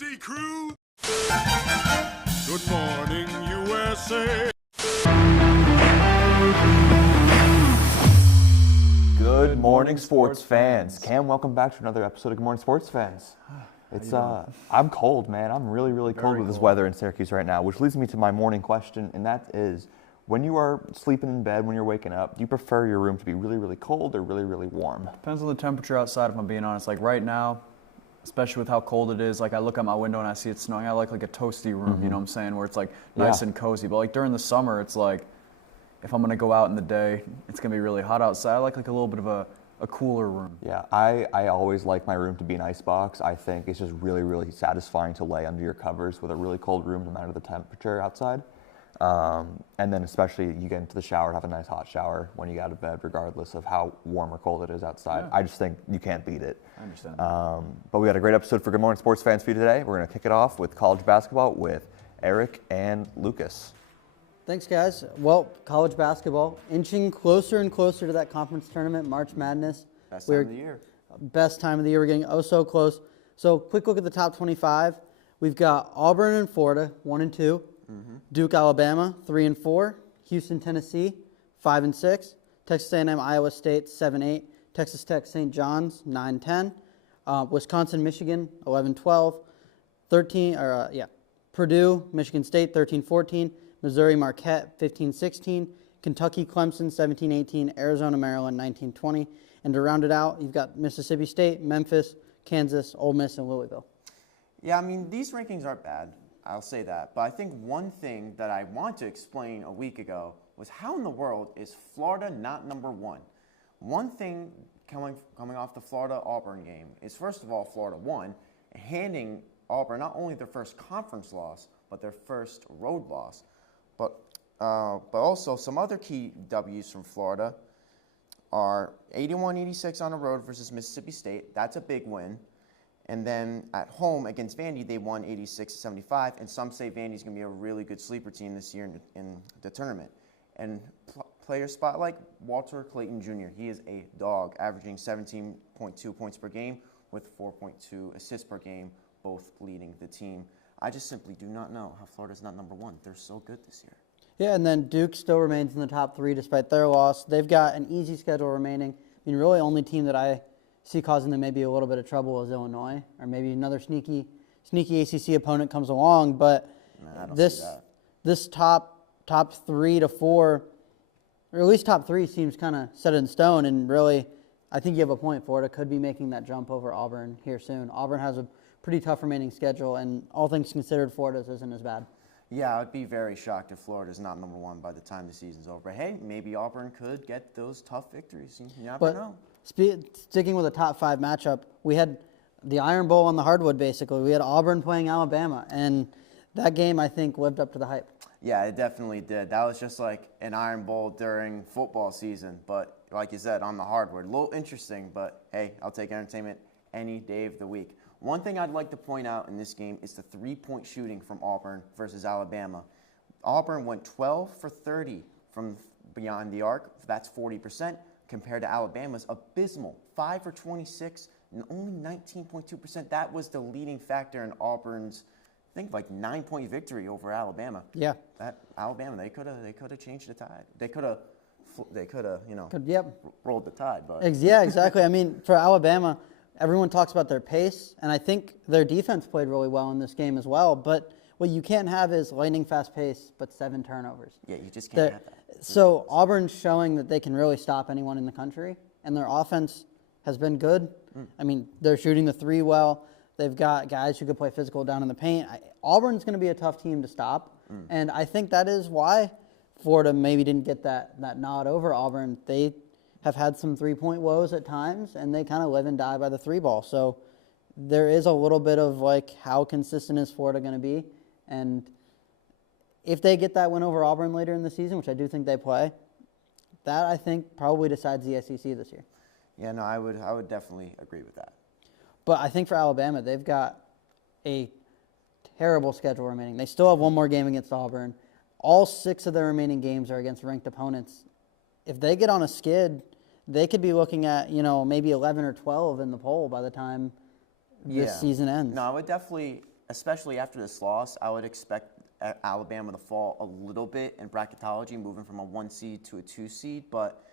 Dusty Crew. Good morning, USA. Good morning, sports fans. Cam, welcome back to another episode of Good Morning Sports Fans. It's I'm cold, man. I'm really cold with this weather in Syracuse right now, which leads me to my morning question, and that is, when you are sleeping in bed, when you're waking up, do you prefer your room to be really cold or really warm? Depends on the temperature outside, if I'm being honest. Like right now, especially with how cold it is, like I look out my window and I see it snowing. I like a toasty room, you know what I'm saying, where it's like nice and cozy. But like during the summer, it's like if I'm going to go out in the day, it's going to be really hot outside. I like a little bit of a cooler room. Yeah, I always like my room to be an icebox. I think it's just really satisfying to lay under your covers with a really cold room no matter the temperature outside. And then especially you get into the shower, have a nice hot shower when you get out of bed, regardless of how warm or cold it is outside. Yeah. I just think you can't beat it. I understand. But we got a great episode for Good Morning Sports Fans for you today. We're going to kick it off with college basketball with Eric and Lucas. Thanks, guys. Well, college basketball inching closer and closer to that conference tournament, March Madness. Best time of the year. Best time of the year. We're getting so close. So, quick look at the top 25. We've got Auburn and Florida, 1 and 2. Duke, Alabama, 3 and 4. Houston, Tennessee, 5 and 6. Texas A&M, Iowa State, 7-8. Texas Tech, St. John's, 9-10. Wisconsin, Michigan, 11-12. Purdue, Michigan State, 13-14. Missouri, Marquette, 15-16. Kentucky, Clemson, 17-18. Arizona, Maryland, 19-20. And to round it out, you've got Mississippi State, Memphis, Kansas, Ole Miss, and Louisville. Yeah, I mean, these rankings aren't bad. I'll say that. But I think one thing that I want to explain a week ago was how in the world is Florida not number one? One thing coming off the Florida-Auburn game is, first of all, Florida won, handing Auburn not only their first conference loss, but their first road loss. But also some other key W's from Florida are 81-86 on the road versus Mississippi State. That's a big win. And then at home against Vandy, they won 86-75. And some say Vandy's going to be a really good sleeper team this year in the tournament. And player spotlight, Walter Clayton Jr. He is a dog, averaging 17.2 points per game with 4.2 assists per game, both leading the team. I just simply do not know how Florida's not number one. They're so good this year. Yeah, and then Duke still remains in the top 3 despite their loss. They've got an easy schedule remaining. I mean, really only team that I see causing them maybe a little bit of trouble is Illinois, or maybe another sneaky ACC opponent comes along. But this top 3 to 4, or at least top 3, seems kind of set in stone. And really, I think you have a point. Florida could be making that jump over Auburn here soon. Auburn has a pretty tough remaining schedule, and all things considered, Florida's isn't as bad. Yeah, I'd be very shocked if Florida's not number one by the time the season's over. But hey, maybe Auburn could get those tough victories. You never know. Sticking with the top 5 matchup, we had the Iron Bowl on the hardwood, basically. We had Auburn playing Alabama, and that game, I think, lived up to the hype. Yeah, it definitely did. That was just like an Iron Bowl during football season, but like you said, on the hardwood. A little interesting, but hey, I'll take entertainment any day of the week. One thing I'd like to point out in this game is the 3-point shooting from Auburn versus Alabama. Auburn went 12 for 30 from beyond the arc. That's 40%, compared to Alabama's abysmal 5 for 26 and only 19.2%. That was the leading factor in Auburn's, I think, 9-point victory over Alabama. Yeah. That Alabama, they could have changed the tide. They could have rolled the tide. But yeah, exactly. I mean, for Alabama, everyone talks about their pace, and I think their defense played really well in this game as well. But what you can't have is lightning fast pace, but 7 turnovers. Yeah, you just can't have that. So Auburn's showing that they can really stop anyone in the country, and their offense has been good. I mean, they're shooting the 3 well. They've got guys who can play physical down in the paint. Auburn's going to be a tough team to stop, and I think that is why Florida maybe didn't get that nod over Auburn. They have had some 3-point woes at times, and they kind of live and die by the 3 ball. So there is a little bit of how consistent is Florida going to be, and if they get that win over Auburn later in the season, which I do think they play, that I think probably decides the SEC this year. Yeah, no, I would definitely agree with that. But I think for Alabama, they've got a terrible schedule remaining. They still have one more game against Auburn. All 6 of their remaining games are against ranked opponents. If they get on a skid, they could be looking at, maybe 11 or 12 in the poll by the time this season ends. No, I would definitely especially after this loss, I would expect Alabama to fall a little bit in bracketology, moving from a 1 seed to a 2 seed. But,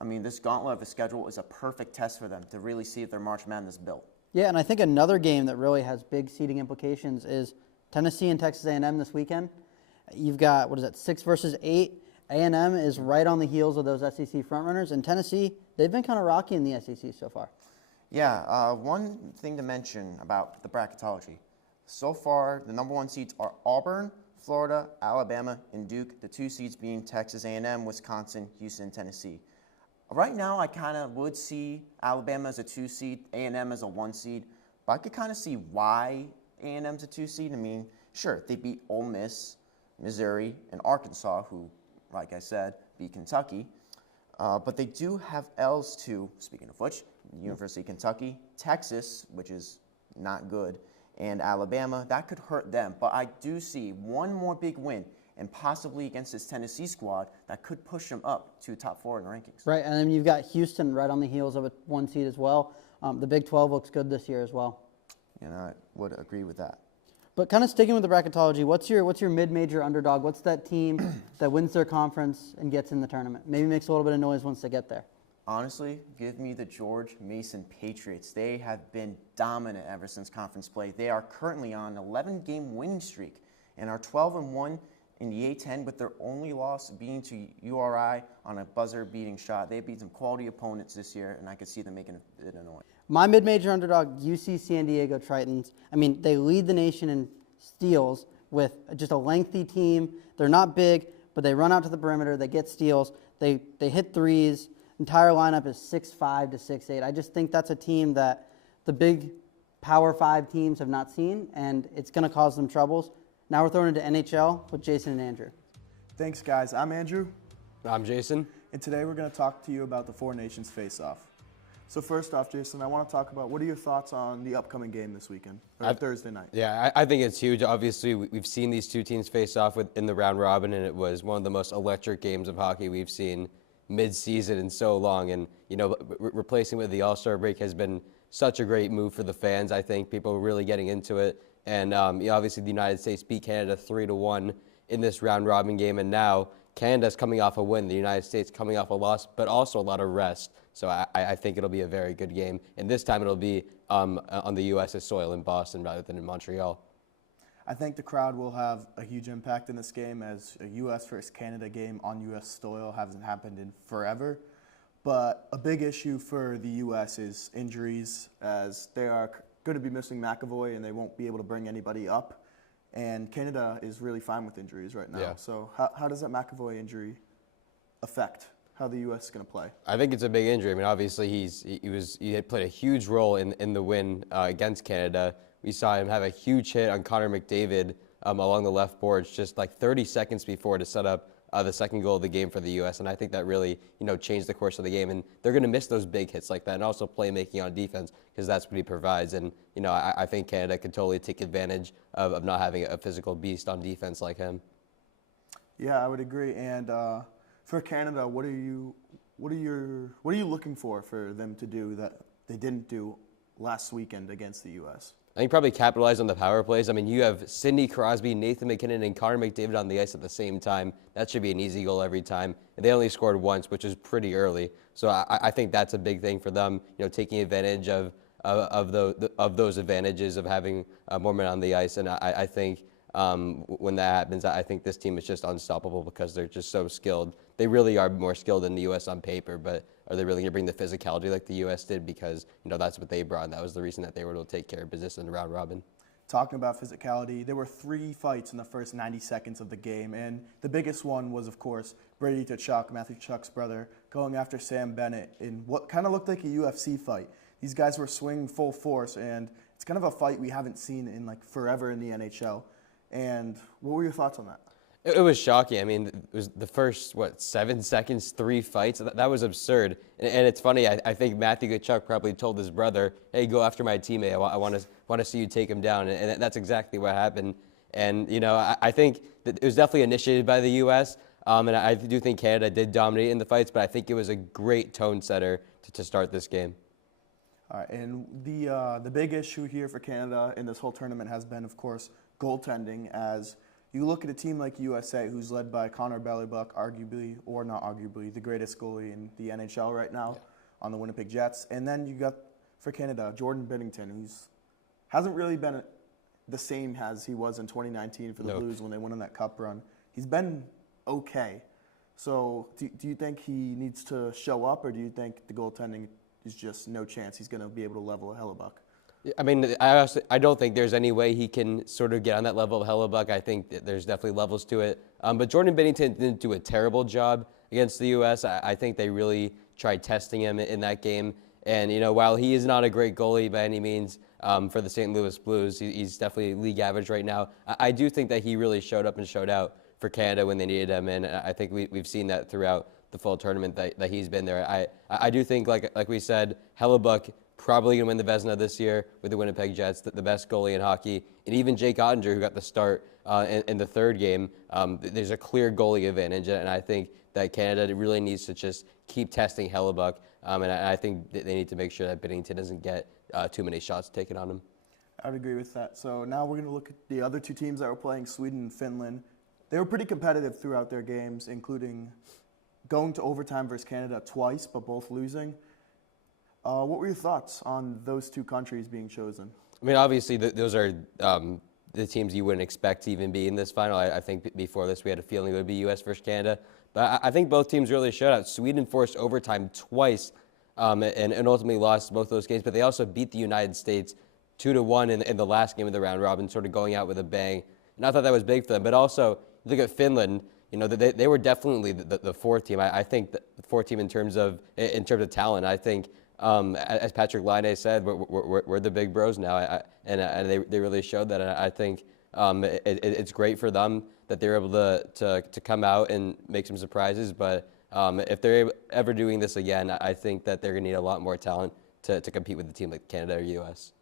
I mean, this gauntlet of a schedule is a perfect test for them to really see if their March Madness built. Yeah, and I think another game that really has big seeding implications is Tennessee and Texas A&M this weekend. You've got, 6 versus 8. A&M is right on the heels of those SEC frontrunners, and Tennessee, they've been kind of rocky in the SEC so far. Yeah, one thing to mention about the bracketology. So far, the number 1 seeds are Auburn, Florida, Alabama, and Duke. The 2 seeds being Texas A&M, Wisconsin, Houston, Tennessee. Right now, I kind of would see Alabama as a 2 seed, A&M as a 1 seed, but I could kind of see why A&M's a 2 seed. I mean, sure, they beat Ole Miss, Missouri, and Arkansas, who, like I said, beat Kentucky. But they do have L's to, speaking of which, University of Kentucky, Texas, which is not good, and Alabama. That could hurt them. But I do see one more big win, and possibly against this Tennessee squad, that could push them up to top 4 in the rankings. Right, and then you've got Houston right on the heels of a 1 seed as well. The Big 12 looks good this year as well. And I would agree with that. But kind of sticking with the bracketology, what's your mid-major underdog? What's that team that wins their conference and gets in the tournament? Maybe makes a little bit of noise once they get there. Honestly, give me the George Mason Patriots. They have been dominant ever since conference play. They are currently on an 11-game winning streak and are 12-1 in the A-10, with their only loss being to URI on a buzzer-beating shot. They beat some quality opponents this year, and I could see them making a bit of noise. My mid-major underdog, UC San Diego Tritons. I mean, they lead the nation in steals with just a lengthy team. They're not big, but they run out to the perimeter. They get steals. They hit threes. Entire lineup is 6'5" to 6'8". I just think that's a team that the big Power 5 teams have not seen, and it's going to cause them troubles. Now we're throwing into NHL with Jason and Andrew. Thanks, guys. I'm Andrew. I'm Jason. And today we're going to talk to you about the Four Nations face-off. So first off, Jason, I want to talk about what are your thoughts on the upcoming game this weekend, or Thursday night? Yeah, I think it's huge. Obviously, we've seen these two teams face off in the round robin, and it was one of the most electric games of hockey we've seen mid-season in so long. And, you know, replacing with the All-Star break has been such a great move for the fans. I think people are really getting into it. And obviously the United States beat Canada 3-1 in this round robin game. And now Canada's coming off a win, the United States coming off a loss, but also a lot of rest. So I think it'll be a very good game. And this time it'll be on the U.S.'s soil in Boston rather than in Montreal. I think the crowd will have a huge impact in this game, as a U.S. versus Canada game on U.S. soil hasn't happened in forever. But a big issue for the U.S. is injuries, as they are going to be missing McAvoy and they won't be able to bring anybody up. And Canada is really fine with injuries right now. Yeah. So how does that McAvoy injury affect how the U.S. is going to play? I think it's a big injury. I mean, obviously he had played a huge role in the win against Canada. We saw him have a huge hit on Connor McDavid along the left boards just like 30 seconds before to set up the second goal of the game for the U.S. And I think that really, changed the course of the game. And they're going to miss those big hits like that, and also playmaking on defense, because that's what he provides. And I think Canada could totally take advantage of not having a physical beast on defense like him. Yeah, I would agree. And for Canada, what are you looking for them to do that they didn't do last weekend against the U.S.? I think probably capitalize on the power plays. I mean, you have Sidney Crosby, Nathan McKinnon, and Connor McDavid on the ice at the same time. That should be an easy goal every time. And they only scored once, which is pretty early. So I think that's a big thing for them, taking advantage of those advantages of having more men on the ice. And I think when that happens, I think this team is just unstoppable because they're just so skilled. They really are more skilled than the U.S. on paper, but are they really going to bring the physicality like the U.S. did? Because, that's what they brought, and that was the reason that they were able to take care of business in the round robin. Talking about physicality, there were 3 fights in the first 90 seconds of the game, and the biggest one was, of course, Brady Tkachuk, Matthew Tkachuk's brother, going after Sam Bennett in what kind of looked like a UFC fight. These guys were swinging full force, and it's kind of a fight we haven't seen in forever in the NHL. And what were your thoughts on that? It was shocking. I mean, it was the first, 7 seconds, 3 fights. That was absurd. And it's funny, I think Matthew Tkachuk probably told his brother, hey, go after my teammate. I want to see you take him down. And that's exactly what happened. And, I think that it was definitely initiated by the U.S., and I do think Canada did dominate in the fights, but I think it was a great tone setter to start this game. All right, and the big issue here for Canada in this whole tournament has been, of course, goaltending. As you look at a team like USA, who's led by Connor Bellybuck, arguably, or not arguably, the greatest goalie in the NHL right now on the Winnipeg Jets. And then you got, for Canada, Jordan Binnington, who's hasn't really been the same as he was in 2019 for the Blues when they went on that cup run. He's been okay. So do you think he needs to show up, or do you think the goaltending is just no chance he's going to be able to level a Hellebuck? I mean, I don't think there's any way he can sort of get on that level of Hellebuck. I think that there's definitely levels to it. But Jordan Binnington didn't do a terrible job against the U.S. I think they really tried testing him in that game. And, while he is not a great goalie by any means for the St. Louis Blues, he's definitely league average right now. I do think that he really showed up and showed out for Canada when they needed him. And I think we've seen that throughout the full tournament that he's been there. I do think, like we said, Hellebuck probably going to win the Vezina this year with the Winnipeg Jets, the best goalie in hockey. And even Jake Ottinger, who got the start in the third game, there's a clear goalie advantage. And I think that Canada really needs to just keep testing Hellebuck. And I think they need to make sure that Binnington doesn't get too many shots taken on him. I would agree with that. So now we're going to look at the other two teams that were playing, Sweden and Finland. They were pretty competitive throughout their games, including going to overtime versus Canada twice, but both losing. What were your thoughts on those two countries being chosen? I mean, obviously, those are the teams you wouldn't expect to even be in this final. I think before this, we had a feeling it would be U.S. versus Canada. But I think both teams really showed out. Sweden forced overtime twice and ultimately lost both those games. But they also beat the United States 2-1 in the last game of the round robin, sort of going out with a bang. And I thought that was big for them. But also, look at Finland. They were definitely the fourth team. I think the fourth team in terms of talent. I think, as Patrick Laine said, we're the big bros now, and they really showed that. And I think it's great for them that they're able to come out and make some surprises. But if they're ever doing this again, I think that they're going to need a lot more talent to compete with a team like Canada or U.S.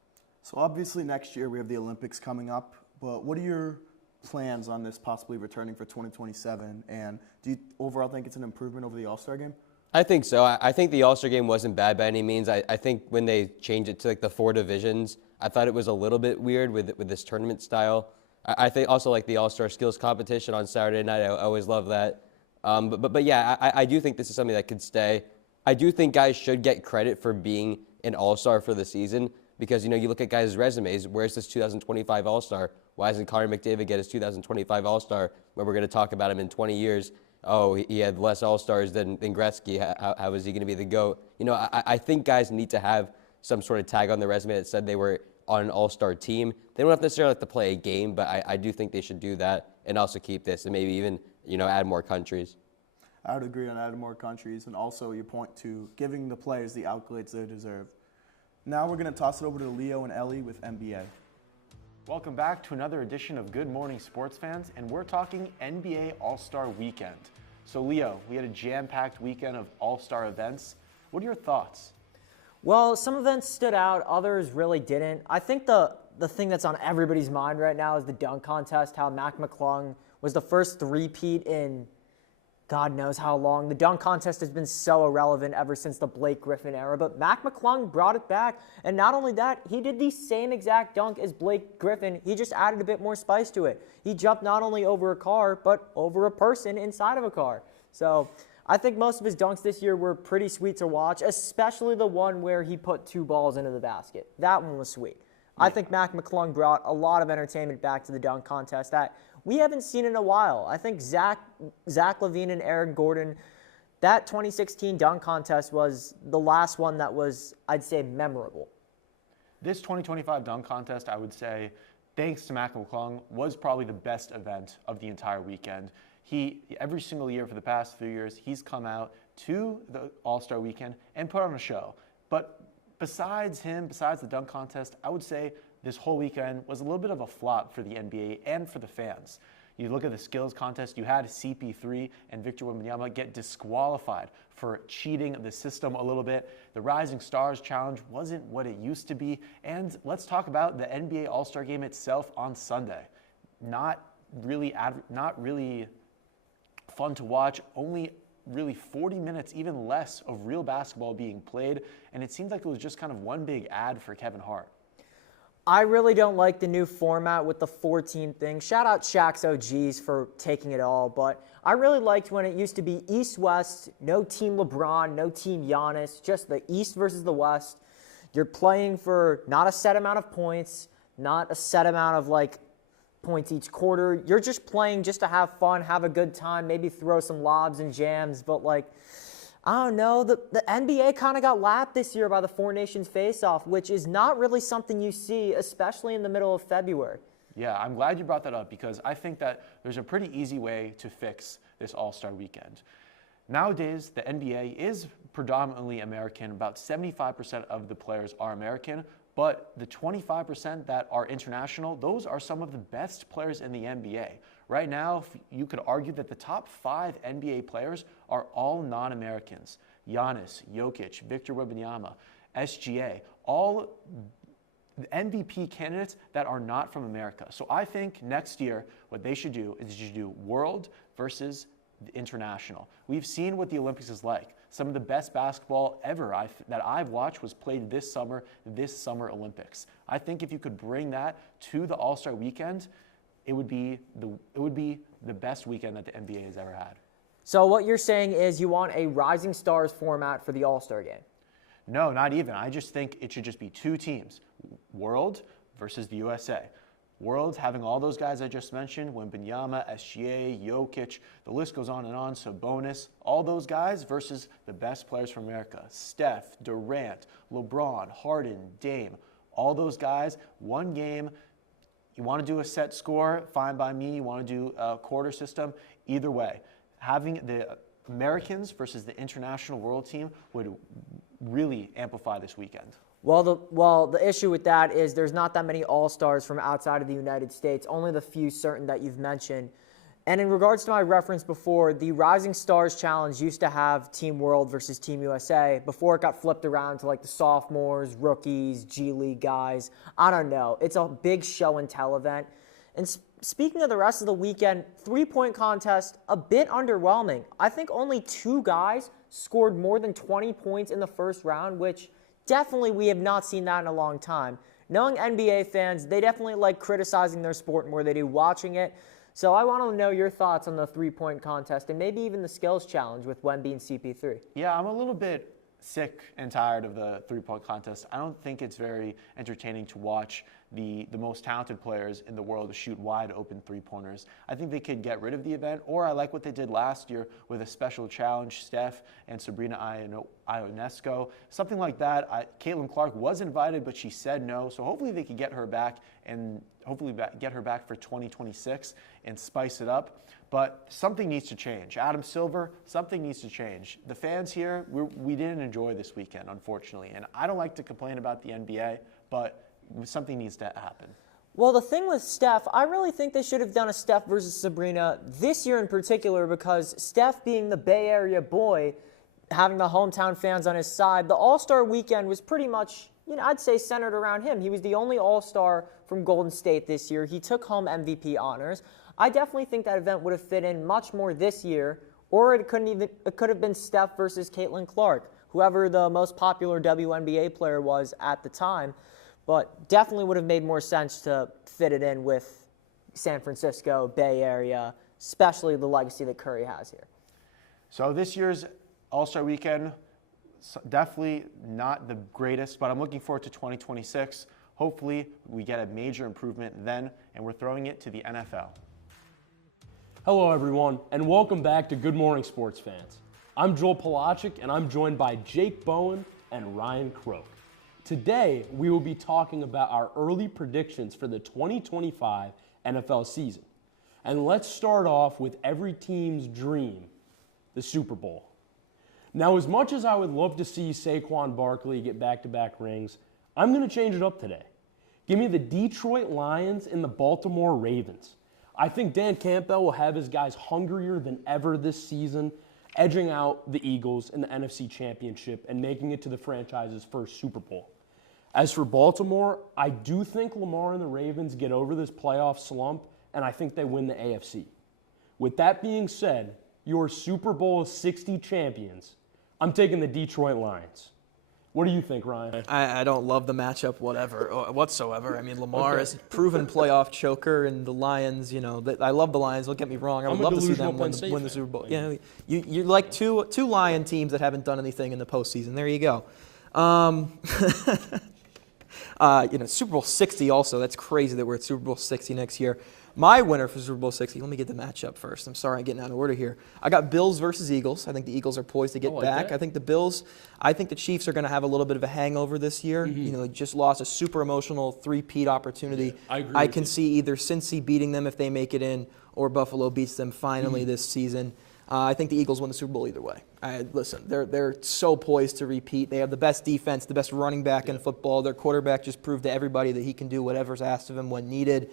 So obviously next year we have the Olympics coming up. But what are your plans on this possibly returning for 2027? And do you overall think it's an improvement over the All-Star game? I think so. I think the All-Star game wasn't bad by any means. I think when they changed it to like the 4 divisions, I thought it was a little bit weird with this tournament style. I think also like the All-Star skills competition on Saturday night. I always love that. But yeah, I do think this is something that could stay. I do think guys should get credit for being an All-Star for the season because, you look at guys' resumes. Where's this 2025 All-Star? Why doesn't Connor McDavid get his 2025 All-Star when we're going to talk about him in 20 years? Oh, he had less All-Stars than Gretzky. How is he going to be the GOAT? I think guys need to have some sort of tag on their resume that said they were on an All-Star team. They don't necessarily have to play a game, but I do think they should do that and also keep this and maybe even, add more countries. I would agree on adding more countries, and also you point to giving the players the accolades they deserve. Now we're going to toss it over to Leo and Ellie with NBA. Welcome back to another edition of Good Morning Sports Fans, and we're talking NBA All-Star Weekend. So Leo, we had a jam-packed weekend of All-Star events. What are your thoughts? Well, some events stood out, others really didn't. I think the thing that's on everybody's mind right now is the dunk contest, how Mac McClung was the first three-peat in God knows how long. The dunk contest has been so irrelevant ever since the Blake Griffin era, but Mac McClung brought it back. And not only that, he did the same exact dunk as Blake Griffin. He just added a bit more spice to it. He jumped not only over a car, but over a person inside of a car. So I think most of his dunks this year were pretty sweet to watch, especially the one where he put 2 balls into the basket. That one was sweet. I think Mac McClung brought a lot of entertainment back to the dunk contest that we haven't seen in a while. I think Zach LaVine and Aaron Gordon, that 2016 dunk contest was the last one that was, I'd say, memorable. This 2025 dunk contest, I would say, thanks to Mac McClung, was probably the best event of the entire weekend. Every single year for the past 3 years, he's come out to the All-Star weekend and put on a show. But besides the dunk contest, I would say this whole weekend was a little bit of a flop for the NBA and for the fans. You look at the skills contest, you had CP3 and Victor Wembanyama get disqualified for cheating the system a little bit. The Rising Stars Challenge wasn't what it used to be. And let's talk about the NBA All-Star Game itself on Sunday. Not really fun to watch. Only really 40 minutes, even less, of real basketball being played, and it seemed like it was just kind of one big ad for Kevin Hart. I really don't like the new format with the 14 thing. Shout out Shaq's OGs for taking it all, but I really liked when it used to be East-West, no Team LeBron, no Team Giannis, just the East versus the West. You're playing for not a set amount of points, not a set amount of points each quarter. You're just playing just to have fun, have a good time, maybe throw some lobs and jams, but I don't know, the NBA kind of got lapped this year by the Four Nations face-off, which is not really something you see, especially in the middle of February. Yeah, I'm glad you brought that up because I think that there's a pretty easy way to fix this All-Star weekend. Nowadays, the NBA is predominantly American. About 75% of the players are American, but the 25% that are international, those are some of the best players in the NBA. Right now, you could argue that the top 5 NBA players are all non-Americans. Giannis, Jokic, Victor Wembanyama, SGA, all MVP candidates that are not from America. So I think next year what they should do is they should do world versus international. We've seen what the Olympics is like. Some of the best basketball ever that I've watched was played this Summer Olympics. I think if you could bring that to the All-Star weekend, it would be the best weekend that the NBA has ever had. So what you're saying is you want a Rising Stars format for the All-Star game? No, not even. I just think it should just be 2 teams, World versus the USA. World having all those guys I just mentioned, Wembanyama, SGA, Jokic, the list goes on and on, Sabonis, all those guys versus the best players from America, Steph, Durant, LeBron, Harden, Dame, all those guys, one game. You want to do a set score, fine by me. You want to do a quarter system, either way. Having the Americans versus the international world team would really amplify this weekend. Well, the issue with that is there's not that many All-Stars from outside of the United States, only the few certain that you've mentioned. And in regards to my reference before, the Rising Stars Challenge used to have Team World versus Team USA before it got flipped around to the sophomores, rookies, G League guys. I don't know. It's a big show and tell event. And speaking of the rest of the weekend, 3-point contest, a bit underwhelming. I think only 2 guys scored more than 20 points in the first round, which definitely we have not seen that in a long time. Knowing NBA fans, they definitely like criticizing their sport more than they do watching it. So I want to know your thoughts on the 3-point contest and maybe even the skills challenge with Wemby and CP3. Yeah, I'm a little bit sick and tired of the 3-point contest. I don't think it's very entertaining to watch the most talented players in the world to shoot wide open 3-pointers. I think they could get rid of the event, or I like what they did last year with a special challenge, Steph and Sabrina Ionesco, something like that. Caitlin Clark was invited, but she said no, so hopefully they could get her back and hopefully get her back for 2026 and spice it up. But something needs to change. Adam Silver, something needs to change. The fans here, we didn't enjoy this weekend, unfortunately. And I don't like to complain about the NBA, but something needs to happen. Well, the thing with Steph, I really think they should have done a Steph versus Sabrina this year in particular because Steph being the Bay Area boy, having the hometown fans on his side, the All-Star weekend was pretty much, I'd say centered around him. He was the only All-Star from Golden State this year. He took home MVP honors. I definitely think that event would have fit in much more this year, or it could have been Steph versus Caitlin Clark, whoever the most popular WNBA player was at the time. But definitely would have made more sense to fit it in with San Francisco, Bay Area, especially the legacy that Curry has here. So this year's All-Star Weekend, definitely not the greatest, but I'm looking forward to 2026. Hopefully we get a major improvement then, and we're throwing it to the NFL. Hello everyone, and welcome back to Good Morning Sports Fans. I'm Joel Palacic, and I'm joined by Jake Bowen and Ryan Croak. Today, we will be talking about our early predictions for the 2025 NFL season. And let's start off with every team's dream, the Super Bowl. Now, as much as I would love to see Saquon Barkley get back-to-back rings, I'm going to change it up today. Give me the Detroit Lions and the Baltimore Ravens. I think Dan Campbell will have his guys hungrier than ever this season, edging out the Eagles in the NFC Championship and making it to the franchise's first Super Bowl. As for Baltimore, I do think Lamar and the Ravens get over this playoff slump, and I think they win the AFC. With that being said, your Super Bowl 60 champions. I'm taking the Detroit Lions. What do you think, Ryan? I don't love the matchup whatsoever. I mean, Lamar is a proven playoff choker, and the Lions, I love the Lions. Don't get me wrong. I would love to see them win the Super Bowl. Yeah, you like two Lion teams that haven't done anything in the postseason. There you go. Super Bowl 60 also. That's crazy that we're at Super Bowl 60 next year. My winner for Super Bowl 60, let me get the matchup first. I'm sorry I'm getting out of order here. I got Bills versus Eagles. I think the Eagles are poised to get back. That. I think the Chiefs are going to have a little bit of a hangover this year. They just lost a super emotional three-peat opportunity. I agree. I can see either Cincy beating them if they make it in, or Buffalo beats them finally this season. I think the Eagles win the Super Bowl either way. Listen, they're so poised to repeat. They have the best defense, the best running back in football. Their quarterback just proved to everybody that he can do whatever's asked of him when needed.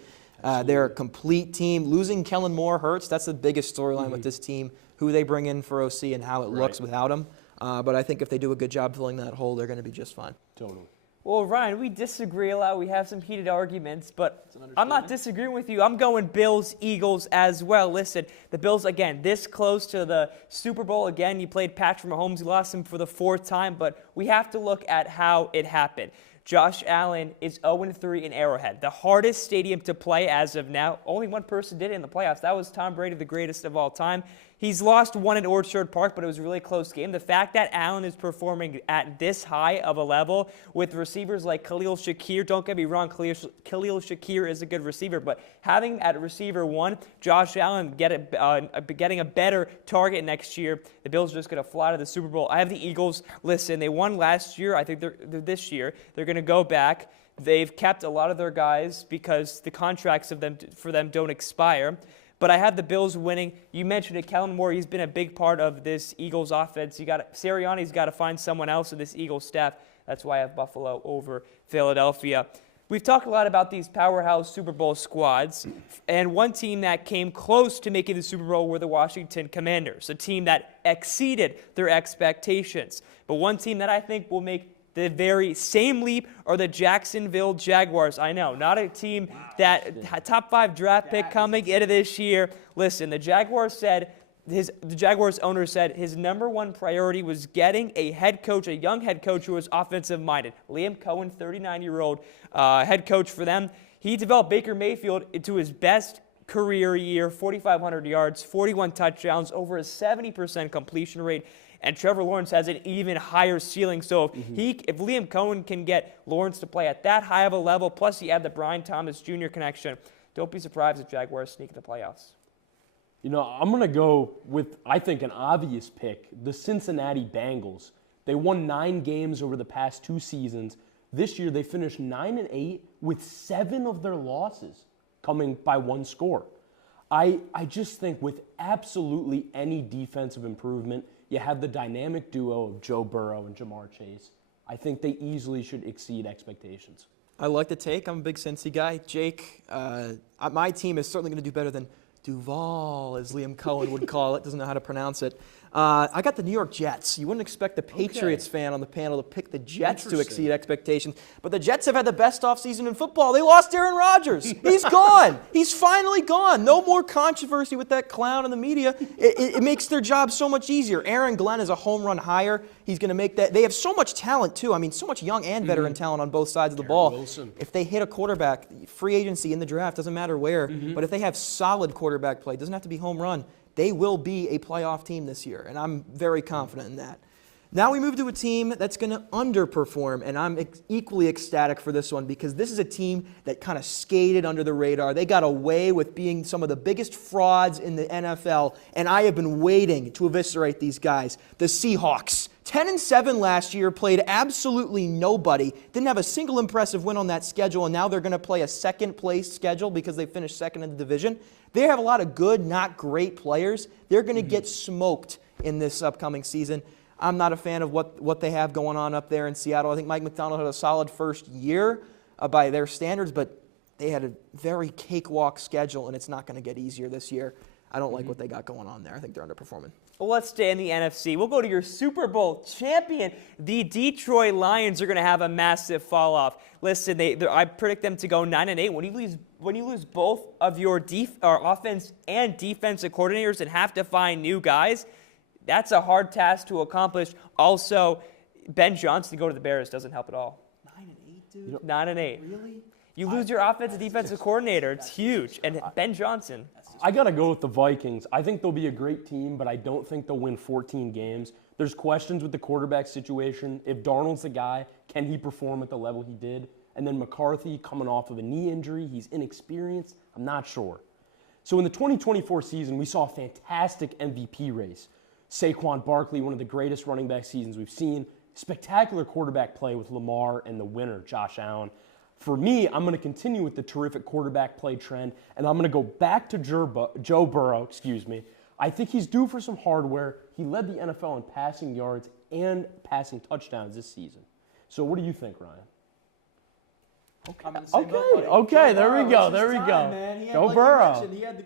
They're a complete team. Losing Kellen Moore hurts. That's the biggest storyline with this team, who they bring in for OC and how it looks without him. But I think if they do a good job filling that hole, they're going to be just fine. Totally. Well, Ryan, we disagree a lot. We have some heated arguments, but I'm not disagreeing with you. I'm going Bills, Eagles as well. Listen, the Bills, again, this close to the Super Bowl. Again, you played Patrick Mahomes. You lost him for the 4th time, but we have to look at how it happened. Josh Allen is 0-3 in Arrowhead, the hardest stadium to play as of now. Only one person did it in the playoffs. That was Tom Brady, the greatest of all time. He's lost one at Orchard Park, but it was a really close game. The fact that Allen is performing at this high of a level with receivers like Khalil Shakir, don't get me wrong, Khalil Shakir is a good receiver, but having at receiver 1, Josh Allen getting a better target next year, the Bills are just going to fly to the Super Bowl. I have the Eagles. Listen, they won last year. I think they're this year. They're going to go back. They've kept a lot of their guys because the contracts for them don't expire. But I have the Bills winning. You mentioned it, Kellen Moore. He's been a big part of this Eagles offense. Sirianni's got to find someone else in this Eagles staff. That's why I have Buffalo over Philadelphia. We've talked a lot about these powerhouse Super Bowl squads, and one team that came close to making the Super Bowl were the Washington Commanders, a team that exceeded their expectations. But one team that I think will make the very same leap are the Jacksonville Jaguars. I know, not a team that top 5 draft pick coming into this year. Listen, the Jaguars owner said his number 1 priority was getting a head coach, a young head coach who was offensive minded. Liam Cohen, 39-year-old head coach for them. He developed Baker Mayfield into his best career year, 4,500 yards, 41 touchdowns, over a 70% completion rate. And Trevor Lawrence has an even higher ceiling. So if Liam Cohen can get Lawrence to play at that high of a level, plus you add the Brian Thomas Jr. connection, don't be surprised if Jaguars sneak the playoffs. I'm going to go with, I think, an obvious pick, the Cincinnati Bengals. They won 9 games over the past 2 seasons. This year they finished 9-8 with 7 of their losses coming by 1 score. I just think with absolutely any defensive improvement, you have the dynamic duo of Joe Burrow and Jamar Chase. I think they easily should exceed expectations. I like the take. I'm a big Cincy guy. Jake, my team is certainly going to do better than Duval, as Liam Cohen would call it. Doesn't know how to pronounce it. I got the New York Jets. You wouldn't expect the Patriots fan on the panel to pick the Jets to exceed expectations. But the Jets have had the best offseason in football. They lost Aaron Rodgers. He's gone. He's finally gone. No more controversy with that clown in the media. It makes their job so much easier. Aaron Glenn is a home run hire. He's going to make that. They have so much talent, too. I mean, so much young and veteran talent on both sides of the ball. Wilson. If they hit a quarterback, free agency in the draft, doesn't matter where. But if they have solid quarterback play, doesn't have to be home run, they will be a playoff team this year, and I'm very confident in that. Now we move to a team that's going to underperform, and I'm equally ecstatic for this one because this is a team that kind of skated under the radar. They got away with being some of the biggest frauds in the NFL, and I have been waiting to eviscerate these guys. The Seahawks, 10-7 last year, played absolutely nobody, didn't have a single impressive win on that schedule, and now they're going to play a second-place schedule because they finished second in the division. They have a lot of good, not great players. They're going to get smoked in this upcoming season. I'm not a fan of what they have going on up there in Seattle. I think Mike McDonald had a solid first year by their standards, but they had a very cakewalk schedule, and it's not going to get easier this year. I don't like what they got going on there. I think they're underperforming. Well, let's stay in the NFC. We'll go to your Super Bowl champion. The Detroit Lions are going to have a massive fall off. Listen, I predict them to go 9-8. When you lose both of your offense and defensive coordinators and have to find new guys, that's a hard task to accomplish. Also, Ben Johnson to go to the Bears doesn't help at all. 9-8, dude. 9-8. Really? You lose your offensive defensive coordinator. It's huge. And Ben Johnson. I got to go with the Vikings. I think they'll be a great team, but I don't think they'll win 14 games. There's questions with the quarterback situation. If Darnold's the guy, can he perform at the level he did? And then McCarthy coming off of a knee injury, he's inexperienced. I'm not sure. So in the 2024 season, we saw a fantastic MVP race. Saquon Barkley, one of the greatest running back seasons we've seen. Spectacular quarterback play with Lamar and the winner, Josh Allen. For me, I'm going to continue with the terrific quarterback play trend, and I'm going to go back to Joe Burrow. I think he's due for some hardware. He led the NFL in passing yards and passing touchdowns this season. So what do you think, Ryan? Okay, there we go. Man. He had, Go like Burrow. You mentioned, he had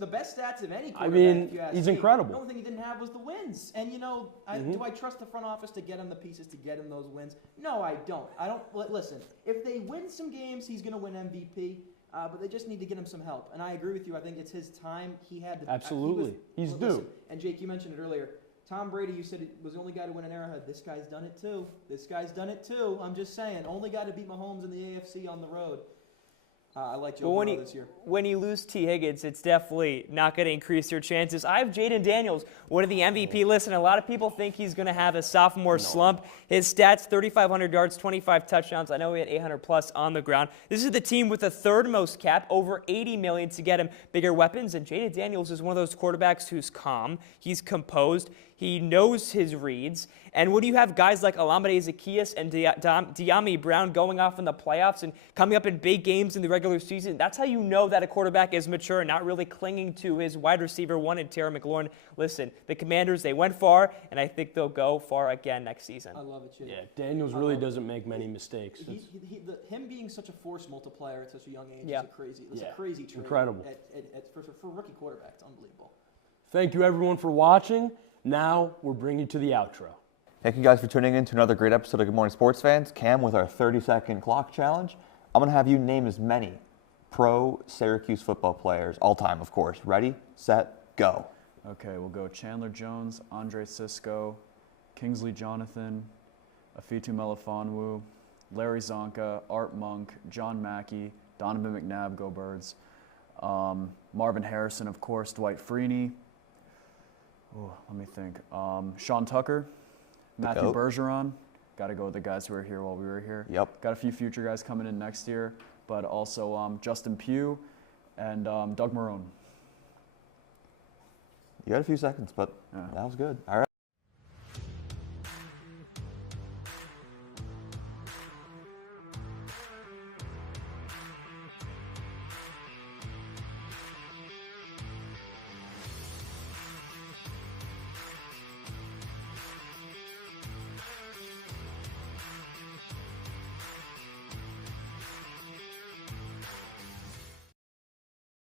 the best stats of any quarterback. I mean, if you ask he's me. incredible. The only thing he didn't have was the wins. And do I trust the front office to get him the pieces to get him those wins? No, I don't. Listen, if they win some games, he's going to win MVP. But they just need to get him some help. And I agree with you. I think it's his time. He had to. Absolutely. He's due. And Jake, you mentioned it earlier. Tom Brady, you said, was the only guy to win an Arrowhead. This guy's done it too. I'm just saying. Only guy to beat Mahomes in the AFC on the road. I like Joe Burrow this year. When you lose T. Higgins, it's definitely not going to increase your chances. I have Jaden Daniels, one of the MVP lists, and a lot of people think he's going to have a sophomore slump. His stats, 3,500 yards, 25 touchdowns. I know he had 800 plus on the ground. This is the team with the third most cap, over $80 million to get him bigger weapons. And Jaden Daniels is one of those quarterbacks who's calm. He's composed. He knows his reads. And when you have guys like Olamide Zaccheaus and De'Ami Brown going off in the playoffs and coming up in big games in the regular season, that's how you know that a quarterback is mature and not really clinging to his wide receiver one and Terry McLaurin. Listen, the Commanders, they went far, and I think they'll go far again next season. I love it, Chid. Yeah, Daniels really doesn't make many mistakes. Him being such a force multiplier at such a young age is a crazy trait. Incredible. For a rookie quarterback, it's unbelievable. Thank you, everyone, for watching. Now we're bringing you to the outro. Thank you guys for tuning in to another great episode of Good Morning Sports Fans. Cam with our 30-second clock challenge. I'm going to have you name as many pro Syracuse football players, all time, of course. Ready, set, go. Okay, we'll go Chandler Jones, Andre Sisco, Kingsley Jonathan, Afitu Melifonwu, Larry Zonka, Art Monk, John Mackey, Donovan McNabb, go Birds, Marvin Harrison, of course, Dwight Freeney. Let me think. Sean Tucker, Matthew Bergeron. Got to go with the guys who were here while we were here. Yep. Got a few future guys coming in next year, but also Justin Pugh and Doug Marone. You had a few seconds, but that was good. All right.